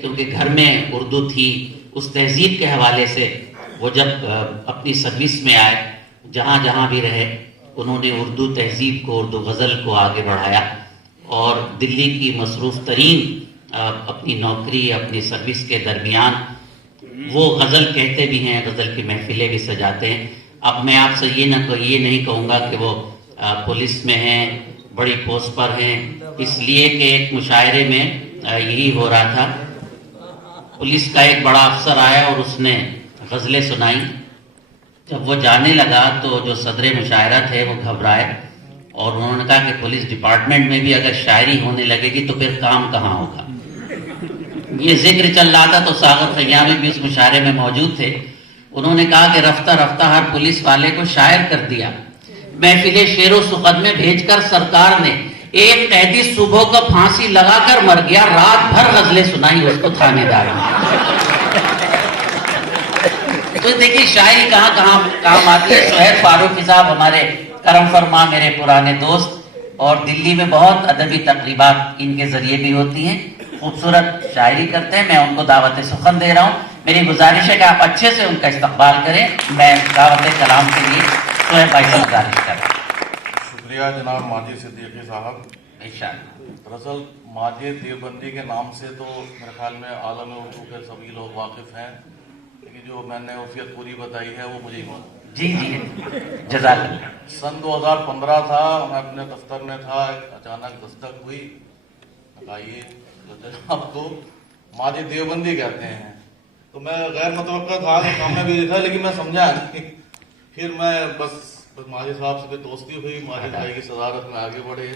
کیونکہ گھر میں اردو تھی، اس تہذیب کے حوالے سے وہ جب اپنی سروس میں آئے، جہاں جہاں بھی رہے انہوں نے اردو تہذیب کو، اردو غزل کو آگے بڑھایا، اور دلی کی مصروف ترین اپنی نوکری، اپنی سروس کے درمیان وہ غزل کہتے بھی ہیں، غزل کی محفلیں بھی سجاتے ہیں۔ اب میں آپ سے یہ نہیں کہوں گا کہ وہ پولیس میں ہیں، بڑی پوسٹ پر ہیں، اس لیے کہ ایک مشاعرے میں یہی ہو رہا تھا، پولیس کا ایک بڑا افسر آیا اور اس نے غزلیں سنائی۔ جب وہ جانے لگا تو جو صدر مشاعرہ تھے وہ گھبرائے، اور انہوں نے کہا کہ پولیس ڈپارٹمنٹ میں بھی اگر شاعری ہونے لگے گی تو پھر کام کہاں ہوگا۔ یہ ذکر چل رہا تھا تو ساغر خیامی بھی اس مشاعرے میں موجود تھے۔ انہوں نے کہا کہ رفتہ رفتہ ہر پولیس والے کو شاعر کر دیا، محفل شعر و سخن میں بھیج کر سرکار نے ایک قیدی صبح کو پھانسی لگا کر مر گیا، رات بھر غزلیں سنائی اس کو تھانے دار نے۔ تو دیکھیے شاعری کہاں کہاں کام آتی ہے۔ سہیل فاروقی صاحب ہمارے کرم فرما، میرے پرانے دوست، اور دلی میں بہت ادبی تقریبات ان کے ذریعے بھی ہوتی ہیں، خوبصورت شاعری کرتے ہیں۔ میں ان کو دعوت سخن دے رہا ہوں، میری گزارش ہے کہ آپ اچھے سے ان کا استقبال کریں۔ میں دعوت کلام کے لیے سہیل بھائی سے گزارش کر رہا ہوں۔ شکریہ جناب ماجد صدیقی صاحب۔ انشاءاللہ۔ دراصل ماجد دیوبندی کے نام سے تو میرے خیال میں عالم اردو کے سبھی لوگ واقف ہیں، لیکن جو میں نے عرفیت پوری بتائی ہے وہ مجھے ہی معلوم۔ جی جی جزاک اللہ۔ سن 2015 تھا، میں اپنے دفتر میں تھا، اچانک دستک ہوئی، آئیے جناب کو ماجد دیوبندی کہتے ہیں۔ تو میں غیر متوقع تھا کہ سامنے بھی تھا، لیکن میں سمجھا نہیں۔ پھر میں بس ماجد صاحب سے دوستی ہوئی، ماجد بھائی کی صدارت میں آگے بڑھے،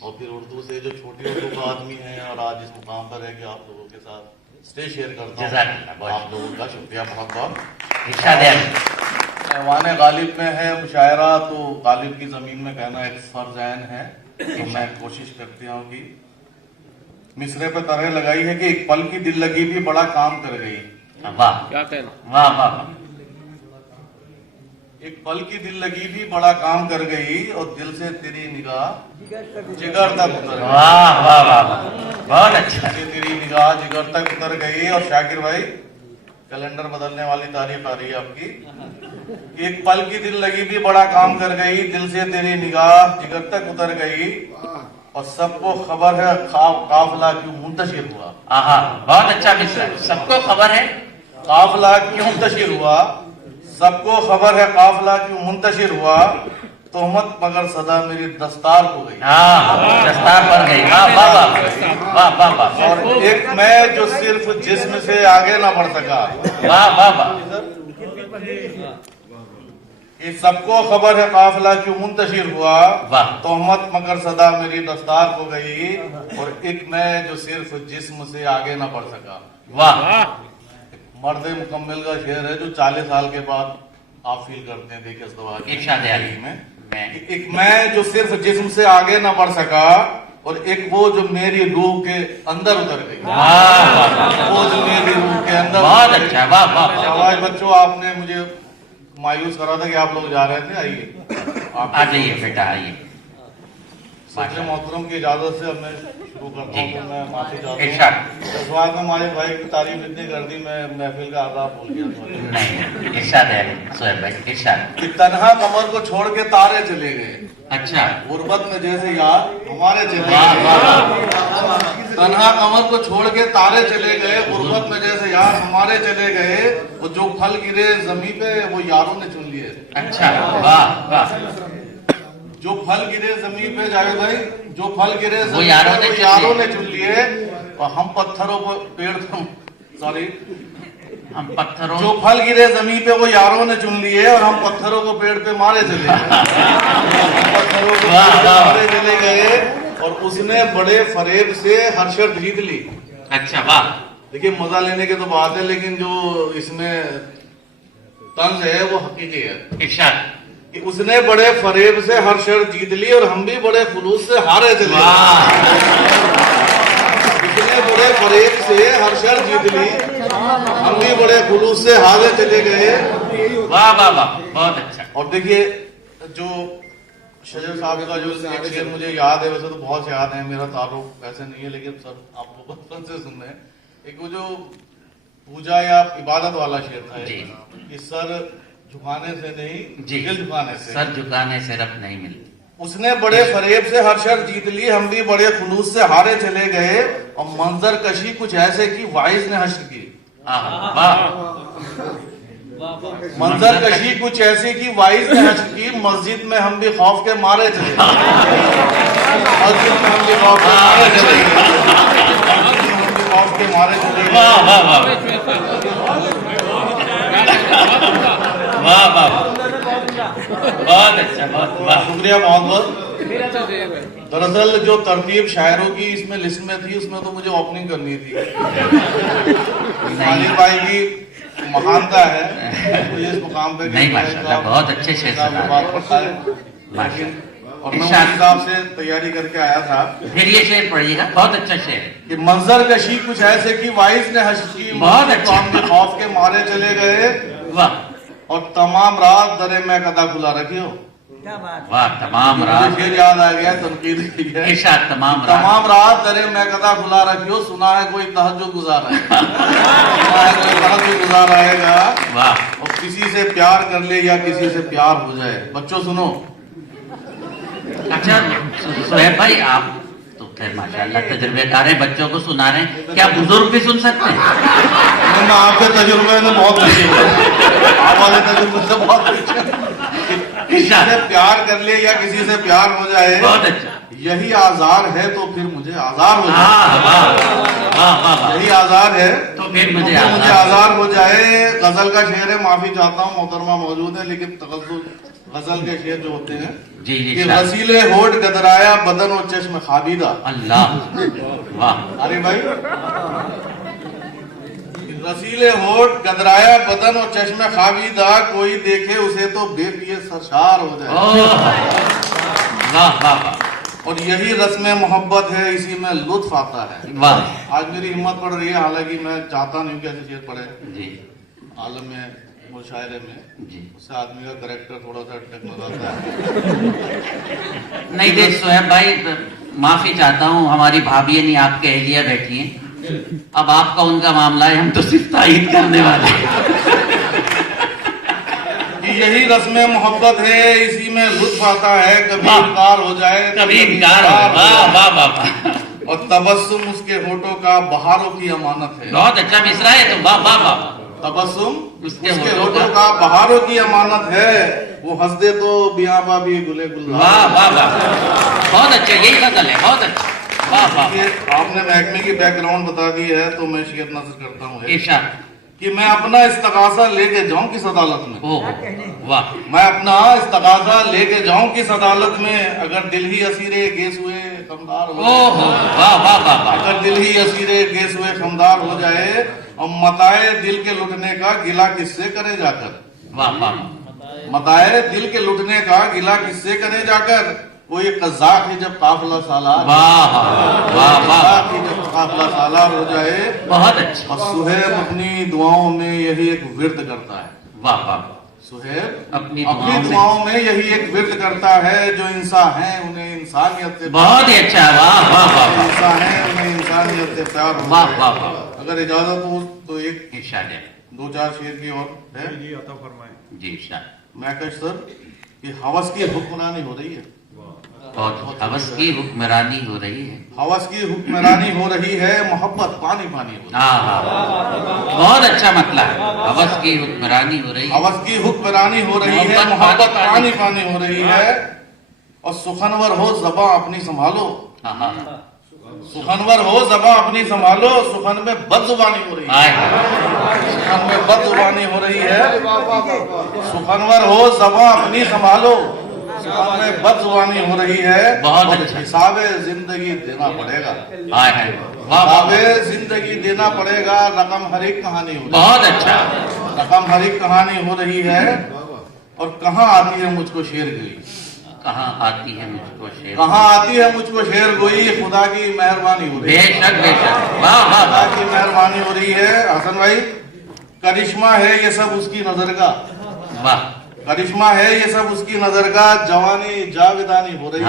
اور پھر اردو سے جو چھوٹی اردو کا آدمی ہے اور آج اس مقام پر ہے کہ آپ لوگوں کے ساتھ اسٹیج شیئر کرتا ہوں، آپ لوگوں کا شکریہ بہت بہت۔ ایوان غالب میں ہے مشاعرہ، تو غالب کی زمین میں کہنا ایک فرض عین ہے، تو میں کوشش کرتی ہوں کہ مصرے پہ طرح لگائی ہے کہ ایک پل کی دل لگی بھی بڑا کام کر گئی۔ واہ کیا کہنا، واہ واہ۔ ایک پل کی دل لگی بھی بڑا کام کر گئی، اور دل سے تیری نگاہ جگر تک اتر گئی۔ واہ واہ واہ، بہت اچھا۔ تیری نگاہ جگر تک اتر گئی، اور شاکر بھائی کیلنڈر بدلنے والی تاریخ آ رہی ہے آپ کی۔ ایک پل کی دل لگی بھی بڑا کام کر گئی، دل سے تیری نگاہ جگر تک اتر گئی، اور سب کو خبر ہے قافلہ کیوں منتشر ہوا۔ آہا بہت اچھا مصرع، سب کو خبر ہے قافلہ کیوں منتشر ہوا، سب کو خبر ہے قافلہ کیوں منتشر ہوا، تہمت مگر صدا میری دستار ہو گئی۔ دستار پر گئی، واہ واہ واہ واہ واہ۔ اور ایک میں جو صرف جسم سے آگے نہ بڑھ سکا۔ واہ واہ واہ۔ یہ سب کو خبر ہے قافلہ کیوں منتشر ہوا، واہ۔ تہمت مگر صدا میری دستار ہو گئی، اور ایک میں جو صرف جسم سے آگے نہ بڑھ سکا۔ واہ۔ مرد مکمل کا شعر ہے جو 40 سال کے بعد آپ فیل کرتے ہیں، دیکھیں ازدواج ارشاد علی میں۔ ایک میں جو صرف جسم سے آگے نہ بڑھ سکا، اور ایک وہ جو میری روح کے اندر اتر گئی۔ وہ جو میری روح کے اندر، بہت اچھا، واہ واہ۔ شاباش بچوں، آپ نے مجھے مایوس کرا تھا کہ آپ لوگ جا رہے تھے، آئیے آ جائیے بیٹا، آئیے۔ صدر محترم کی اجازت سے اب میں شروع کرتا ہوں، تو میں معافی چاہتا ہوں۔ ارشاد۔ جذبات میں ماجد بھائی کی تعریف اتنی کر دی، میں محفل کا آداب بھول گیا تھا۔ نہیں، ارشاد علی سہیل بھائی، ارشاد۔ کہ تنہا کمر کو چھوڑ کے تارے چلے گئے، اچھا، غربت میں جیسے یار ہمارے چلے گئے۔ تنہا کمر کو چھوڑ کے تارے چلے گئے، غربت میں جیسے یار ہمارے چلے گئے، وہ جو پھل گرے زمین پہ وہ یاروں نے چن لیے۔ اچھا، واہ واہ۔ جو پھل گرے زمین پہ، جاوید بھائی، جو پھل گرے وہ زمین یاروں پہ نے وہ یاروں نے چن لیے، اور ہم پتھروں پر پیڑ سوری ہم پتھروں، جو پھل گرے زمین پہ وہ یاروں نے چن لیے، اور ہم پتھروں کو پیڑ پہ مارے چلے گئے۔ پتھروں کو پیڑ پہ مارے چلے گئے، اور اس نے بڑے فریب سے ہر شرط جیت لی۔ اچھا، واہ۔ دیکھیں مزہ لینے کی تو بات ہے، لیکن جو اس میں طنز ہے وہ حقیقی ہے۔ ارشاد۔ کہ اس نے بڑے فریب سے ہر شرط جیت لی، اور ہم بھی بڑے خلوص سے ہارے چلے گئے۔ اس نے بڑے فریب سے ہر شرط جیت لی، ہم بھی بڑے خلوص سے ہارے چلے گئے۔ واہ واہ واہ، بہت اچھا۔ اور دیکھیے جو شجر صاحب کا جو ایک شعر مجھے یاد ہے، ویسے تو بہت سے یاد ہیں، میرا تعارف ایسے نہیں ہے، لیکن سب آپ کو بچپن سے سن رہے ہیں۔ ایک وہ جو پوجا یا عبادت والا شعر تھا جی کہ سر جھکانے سے نہیں جی دل جھکانے سے. سر جھکانے سے رب نہیں ملتی. اس نے بڑے فریب سے ہر شرط جیت لی, ہم بھی بڑے خلوص سے ہارے چلے گئے, اور منظر کشی کچھ ایسے کی وائز نے حشر کی. منظر کشی کچھ ایسی کی وائز نے حشر کی, مسجد میں ہم بھی خوف کے مارے چلے گئے. مسجد میں ہم بھی خوف کے مارے چلے گئے. خوف کے مارے چلے گئے. واہ واہ واہ واہ واہ, بہت اچھا, بہت واہ. شکریہ بہت بہت. دراصل جو ترتیب شاعروں کی اس میں لسٹ میں تھی, اس میں تو مجھے اوپننگ کرنی تھی. خالد بھائی کی مہانتا ہے مجھے اس مقام پہ نہیں, ماشاءاللہ بہت اچھے شعر سنا بات پڑتا ہے. لیکن اور میں اسی حساب سے تیاری کر کے آیا تھا. پھر یہ شعر پڑھیے گا, بہت اچھا شعر ہے. کہ منظر کشی کچھ ایسے کی وائز نے حشر کی, بہت اچھا. ہم بھی خوف کے مارے چلے گئے, واہ اور تمام رات درے میں قدا کھلا رکھی ہو. واہ, تمام رات شعر یاد آ گیا, تنقید کی ہے. ارشاد, تمام تمام رات درے میں قدا کھلا رکھی ہو, سنا ہے کوئی تہجد گزار ہے. سنا ہے کوئی تہجد گزار آئے گا, واہ. اور کسی سے پیار کر لے یا کسی سے پیار ہو جائے. بچوں سنو. اچھا سہیب بھائی, آپ تو خیر ماشاءاللہ تجربے کار ہیں, بچوں کو سنا رہے ہیں, کیا بزرگ بھی سن سکتے ہیں؟ میں آپ کے تجربے میں بہت پیچھے ہوں, آپ والے تجربے سے بہت پیچھے. کسی سے پیار کر لے یا کسی سے پیار ہو جائے, بہت اچھا. یہی آزار ہے تو پھر مجھے آزار ہو جائے. یہی آزار ہے تو پھر مجھے آزار ہو جائے. غزل کا شعر ہے, معافی چاہتا ہوں, محترمہ موجود ہے, لیکن تغزل غزل کے شعر جو ہوتے ہیں جی جی, کہ رسیلے ہوٹ گدرایا بدن و چشم خابیدہ. اللہ, واہ. ارے بھائی, رسیلے ہوٹ گدرایا بدن و چشم خابیدہ, کوئی دیکھے اسے تو بے پیے سرشار ہو جائے. واہ واہ واہ. اور یہی رسم محبت ہے, اسی میں لطف آتا ہے. واہ. آج میری ہمت پڑ رہی ہے, حالانکہ میں چاہتا نہیں کہ ایسے شعر پڑھے جی عالم میں مشاعرے میں, جی. اس سے آدمی کا کریکٹر تھوڑا سا ٹکملاتا ہے. نہیں دیکھ سہیب بھائی, معافی چاہتا ہوں, ہماری بھابھی نہیں آپ کے اہلیہ بیٹھی ہیں, اب آپ کا ان کا معاملہ ہے, ہم تو صرف تائید کرنے والے ہیں. یہی رسم محبت ہے, اسی میں لطف آتا ہے, کبھی انکار ہو جائے کبھی انکار ہو جائے. واہ واہ واہ. اور تبسم اس کے ہونٹوں کا بہاروں کی امانت ہے. بہت اچھا مصرع ہے تو, واہ واہ واہ. تبسم اس کے ہونٹوں کا بہاروں کی امانت ہے, وہ ہنس دے تو بیاباں بھی گلے گلزار. واہ واہ واہ, بہت اچھا, یہی غزل ہے, بہت اچھا. واہ واہ. آپ نے محکمے کی بیک گراؤنڈ بتا دی ہے تو میں شعر نظر کرتا ہوں ارشاد. کہ میں اپنا استغاثہ لے کے جاؤں کس عدالت میں. واہ. میں اپنا استغاثہ لے کے جاؤں کس عدالت میں, اگر دل ہی اسیرے گیس ہوئے خمدار ہو جائے. واہ واہ واہ. اگر دل ہی اسیرے گیس ہوئے خمدار ہو جائے, اور متائے دل کے لٹنے کا گلا کس سے کرے جا کر. واہ واہ. متائے دل کے لٹنے کا گلا کس سے کرے جا کر, کوئی قزاق ہی جب قافلہ سالار. واہ واہ واہ. جب قافلہ سالار ہو جائے, بہت اچھا. اور سہیب اپنی دعاؤں میں یہی ایک ورد کرتا ہے. واہ واہ. سہیب اپنی دعاؤں میں یہی ایک ورد کرتا ہے, جو انسان ہیں انہیں انسانیت سے بہت ہی اچھا. واہ واہ واہ. انسان ہیں انہیں انسانیت سے پیار ہو. واہ واہ واہ. اگر اجازت ہو تو ایک ارشاد ہے. دو چار شعر کی اور ہے. جی عطا فرمائیں. جی ارشاد. محکش سر, کہ ہوس کی حکمرانی ہو رہی ہے. بہت ہوس کی حکمرانی ہو رہی ہے. ہوس کی حکمرانی ہو رہی ہے, محبت پانی پانی ہو رہی ہے. ہاں ہاں, بہت اچھا مطلب ہے. ہوس کی حکمرانی ہو رہی ہے. ہوس کی حکمرانی ہو رہی ہے, محبت پانی پانی ہو رہی ہے, اور سخنور ہو زباں اپنی سنبھالو. سخنور ہو زباں اپنی سنبھالو, سخن میں بد زبانی ہو رہی ہے. سخن میں بد زبانی ہو رہی ہے, سخنور ہو زباں اپنی سنبھالو, سخن میں بد زبانی ہو رہی ہے. بہت اچھا. حساب زندگی دینا پڑے گا. حساب زندگی دینا پڑے گا, رقم ہر ایک کہانی ہو رہی ہے. بہت اچھا. رقم ہر ایک کہانی ہو رہی ہے, اور کہاں آتی ہے مجھ کو شعر گوئی. کہاں آتی ہے مجھ کو شعر, کہاں آتی ہے مجھ کو شعر گوئی, خدا کی مہربانی ہو رہی بے ہے. شک بے شک. واہ واہ. خدا کی مہربانی ہو رہی ہے. حسن بھائی, کرشمہ ہے یہ سب اس کی نظر کا. واہ. کرشمہ ہے یہ سب اس کی نظر کا, جوانی جاویدانی ہو رہی ہے.